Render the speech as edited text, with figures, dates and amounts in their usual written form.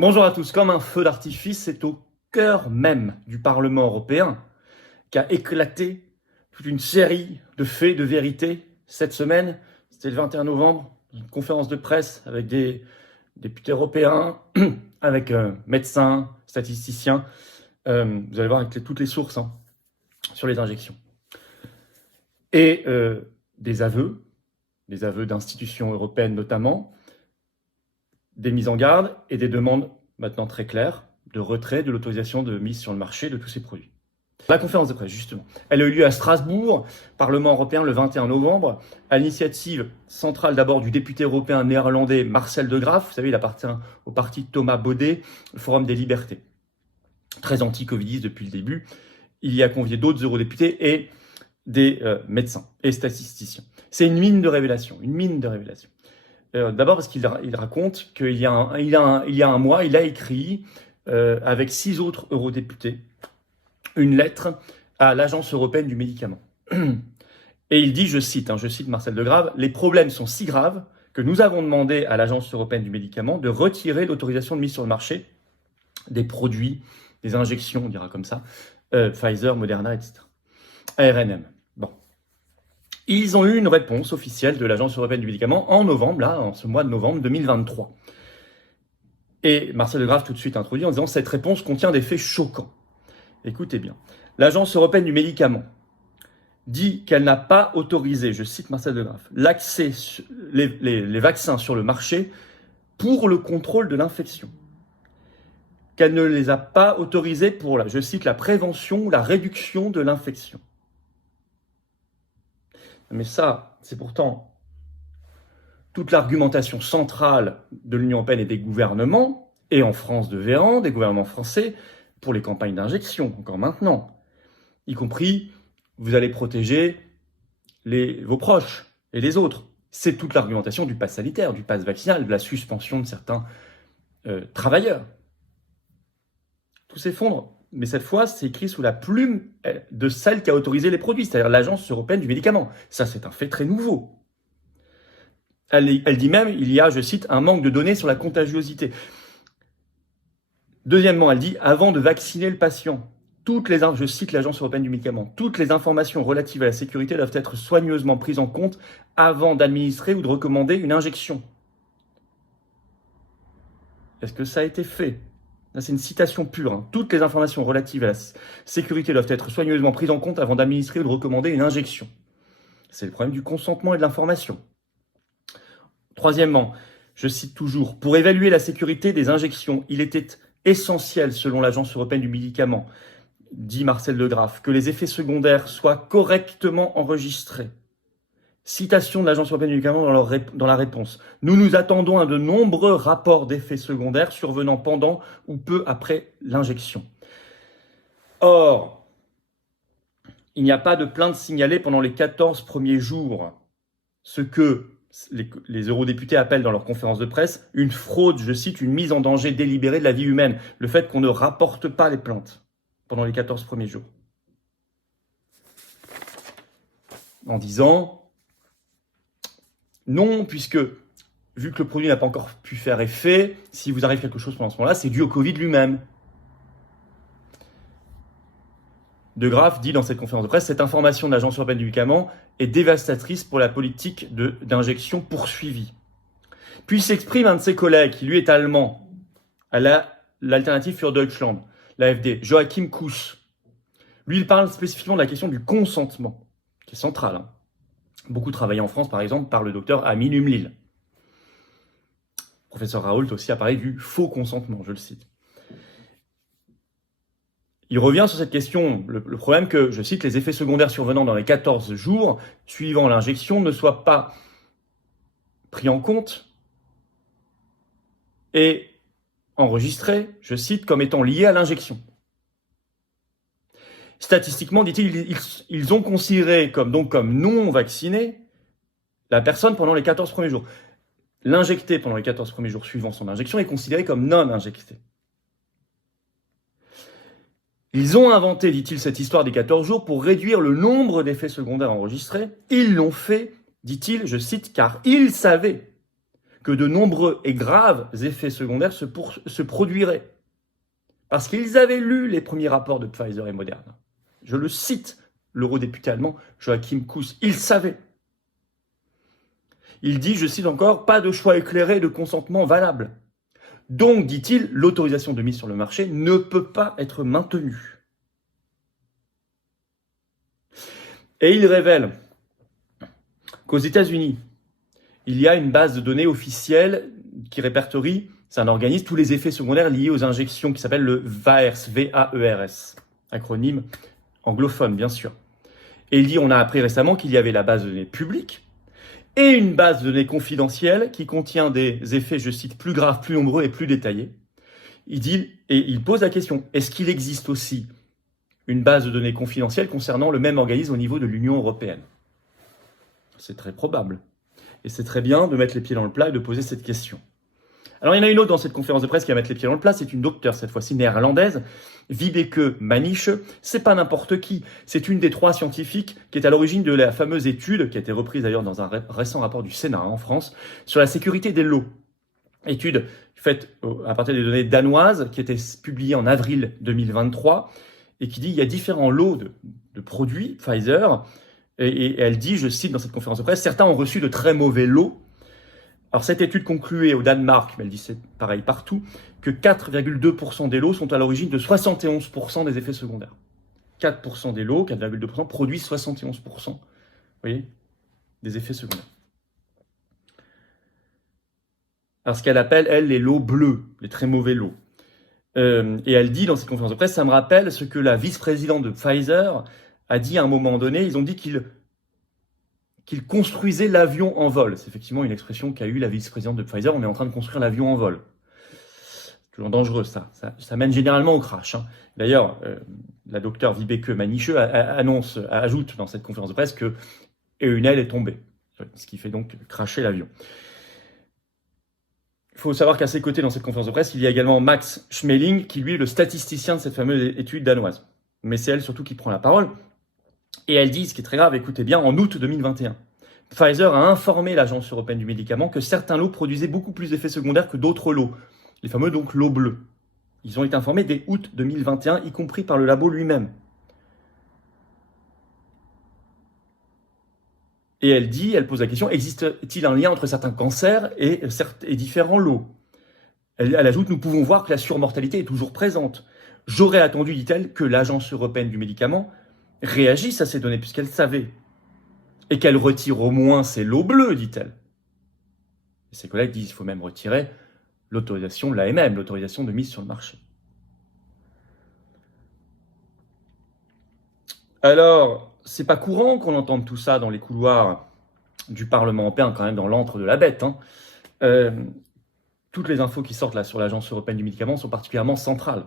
Bonjour à tous. Comme un feu d'artifice, c'est au cœur même du Parlement européen qu'a éclaté toute une série de faits, de vérités. Cette semaine, c'était le 21 novembre, une conférence de presse avec des députés européens, avec médecins, statisticiens. Vous allez voir avec toutes les sources sur les injections. Et des aveux d'institutions européennes notamment, des mises en garde et des demandes maintenant très claires de retrait de l'autorisation de mise sur le marché de tous ces produits. La conférence de presse, justement, elle a eu lieu à Strasbourg, Parlement européen, le 21 novembre, à l'initiative centrale d'abord du député européen néerlandais Marcel De Graaf. Vous savez, il appartient au parti de Thomas Baudet, le Forum des libertés, très anti-covidiste depuis le début. Il y a convié d'autres eurodéputés et des médecins et statisticiens. C'est une mine de révélation, D'abord parce qu'il raconte qu'il y a un mois, il a écrit avec 6 autres eurodéputés une lettre à l'Agence européenne du médicament. Et il dit, je cite Marcel De Graaf, « Les problèmes sont si graves que nous avons demandé à l'Agence européenne du médicament de retirer l'autorisation de mise sur le marché des produits, des injections, on dira comme ça, Pfizer, Moderna, etc. ARNM. » Bon. Ils ont eu une réponse officielle de l'Agence européenne du médicament en novembre, en ce mois de novembre 2023. Et Marcel De Graaf tout de suite introduit en disant « Cette réponse contient des faits choquants. » Écoutez bien. L'Agence européenne du médicament dit qu'elle n'a pas autorisé, je cite Marcel De Graaf, l'accès, les vaccins sur le marché pour le contrôle de l'infection. Qu'elle ne les a pas autorisés pour, je cite, la prévention ou la réduction de l'infection. Mais ça, c'est pourtant toute l'argumentation centrale de l'Union européenne et des gouvernements, et en France de Véran, des gouvernements français, pour les campagnes d'injection, encore maintenant. Y compris, vous allez protéger vos proches et les autres. C'est toute l'argumentation du pass sanitaire, du pass vaccinal, de la suspension de certains travailleurs. Tout s'effondre. Mais cette fois, c'est écrit sous la plume de celle qui a autorisé les produits, c'est-à-dire l'Agence européenne du médicament. Ça, c'est un fait très nouveau. Elle dit même, il y a, je cite, un manque de données sur la contagiosité. Deuxièmement, elle dit, avant de vacciner le patient, je cite l'Agence européenne du médicament, toutes les informations relatives à la sécurité doivent être soigneusement prises en compte avant d'administrer ou de recommander une injection. Est-ce que ça a été fait ? Là, c'est une citation pure. Toutes les informations relatives à la sécurité doivent être soigneusement prises en compte avant d'administrer ou de recommander une injection. C'est le problème du consentement et de l'information. Troisièmement, je cite toujours, pour évaluer la sécurité des injections, il était essentiel, selon l'Agence européenne du médicament, dit Marcel De Graaf, que les effets secondaires soient correctement enregistrés. Citation de l'Agence européenne du médicament dans la réponse. Nous nous attendons à de nombreux rapports d'effets secondaires survenant pendant ou peu après l'injection. Or, il n'y a pas de plainte signalée pendant les 14 premiers jours. Ce que les eurodéputés appellent dans leur conférence de presse une fraude, je cite, une mise en danger délibérée de la vie humaine. Le fait qu'on ne rapporte pas les plaintes pendant les 14 premiers jours. En disant, non, puisque vu que le produit n'a pas encore pu faire effet, si vous arrive quelque chose pendant ce moment-là, c'est dû au Covid lui-même. De Graaf dit dans cette conférence de presse, cette information de l'Agence européenne du médicament est dévastatrice pour la politique d'injection poursuivie. Puis s'exprime un de ses collègues, qui lui est allemand, à l'Alternative für Deutschland, l'AfD, Joachim Kuss. Lui, il parle spécifiquement de la question du consentement, qui est centrale. Beaucoup travaillé en France, par exemple, par le docteur Amin Umlil. Professeur Raoult aussi a parlé du faux consentement, je le cite. Il revient sur cette question, le problème que, je cite, les effets secondaires survenant dans les 14 jours suivant l'injection ne soient pas pris en compte et enregistrés, je cite, comme étant liés à l'injection. Statistiquement, dit-il, ils ont considéré comme non vacciné la personne pendant les 14 premiers jours. L'injecté pendant les 14 premiers jours suivant son injection est considéré comme non injecté. Ils ont inventé, dit-il, cette histoire des 14 jours pour réduire le nombre d'effets secondaires enregistrés. Ils l'ont fait, dit-il, je cite, car ils savaient que de nombreux et graves effets secondaires se produiraient. Parce qu'ils avaient lu les premiers rapports de Pfizer et Moderna. Je le cite, l'eurodéputé allemand Joachim Kuss. Il savait. Il dit, je cite encore, pas de choix éclairé de consentement valable. Donc, dit-il, l'autorisation de mise sur le marché ne peut pas être maintenue. Et il révèle qu'aux États-Unis, il y a une base de données officielle qui répertorie, c'est un organisme, tous les effets secondaires liés aux injections qui s'appelle le VAERS, V-A-E-R-S, acronyme anglophone bien sûr. Et il dit, on a appris récemment qu'il y avait la base de données publique et une base de données confidentielle qui contient des effets, je cite, plus graves, plus nombreux et plus détaillés. Il dit, et il pose la question, est-ce qu'il existe aussi une base de données confidentielle concernant le même organisme au niveau de l'Union européenne? C'est très probable. Et c'est très bien de mettre les pieds dans le plat et de poser cette question. Alors, il y en a une autre dans cette conférence de presse qui va mettre les pieds dans le plat, c'est une docteure, cette fois-ci néerlandaise, Vibeke Manische. C'est pas n'importe qui, c'est une des 3 scientifiques qui est à l'origine de la fameuse étude, qui a été reprise d'ailleurs dans un récent rapport du Sénat en France, sur la sécurité des lots. Étude faite à partir des données danoises, qui était publiée en avril 2023, et qui dit qu'il y a différents lots de produits Pfizer, et elle dit, je cite dans cette conférence de presse, certains ont reçu de très mauvais lots. Alors cette étude concluait au Danemark, mais elle dit c'est pareil partout, que 4,2% des lots sont à l'origine de 71% des effets secondaires. 4% des lots, 4,2%, produisent 71%, vous voyez, des effets secondaires. Alors ce qu'elle appelle, elle, les lots bleus, les très mauvais lots. Et elle dit dans cette conférence de presse, ça me rappelle ce que la vice-présidente de Pfizer a dit à un moment donné, ils ont dit qu'ils construisaient l'avion en vol. C'est effectivement une expression qu'a eue la vice-présidente de Pfizer, on est en train de construire l'avion en vol. C'est toujours dangereux ça mène généralement au crash. Hein. D'ailleurs, la docteure Vibeke Manische ajoute dans cette conférence de presse que une aile est tombée, ce qui fait donc crasher l'avion. Il faut savoir qu'à ses côtés dans cette conférence de presse, il y a également Max Schmeling, qui lui est le statisticien de cette fameuse étude danoise. Mais c'est elle surtout qui prend la parole. Et elle dit, ce qui est très grave, écoutez bien, en août 2021, Pfizer a informé l'Agence européenne du médicament que certains lots produisaient beaucoup plus d'effets secondaires que d'autres lots. Les fameux donc lots bleus. Ils ont été informés dès août 2021, y compris par le labo lui-même. Et elle pose la question, existe-t-il un lien entre certains cancers et différents lots? Elle ajoute, nous pouvons voir que la surmortalité est toujours présente. J'aurais attendu, dit-elle, que l'Agence européenne du médicament réagisse à ces données, puisqu'elle savait. Et qu'elle retire au moins ces lots bleus, dit-elle. Et ses collègues disent, il faut même retirer l'autorisation de l'AMM, l'autorisation de mise sur le marché. Alors, c'est pas courant qu'on entende tout ça dans les couloirs du Parlement européen, quand même dans l'antre de la bête. Toutes les infos qui sortent là sur l'Agence européenne du médicament sont particulièrement centrales.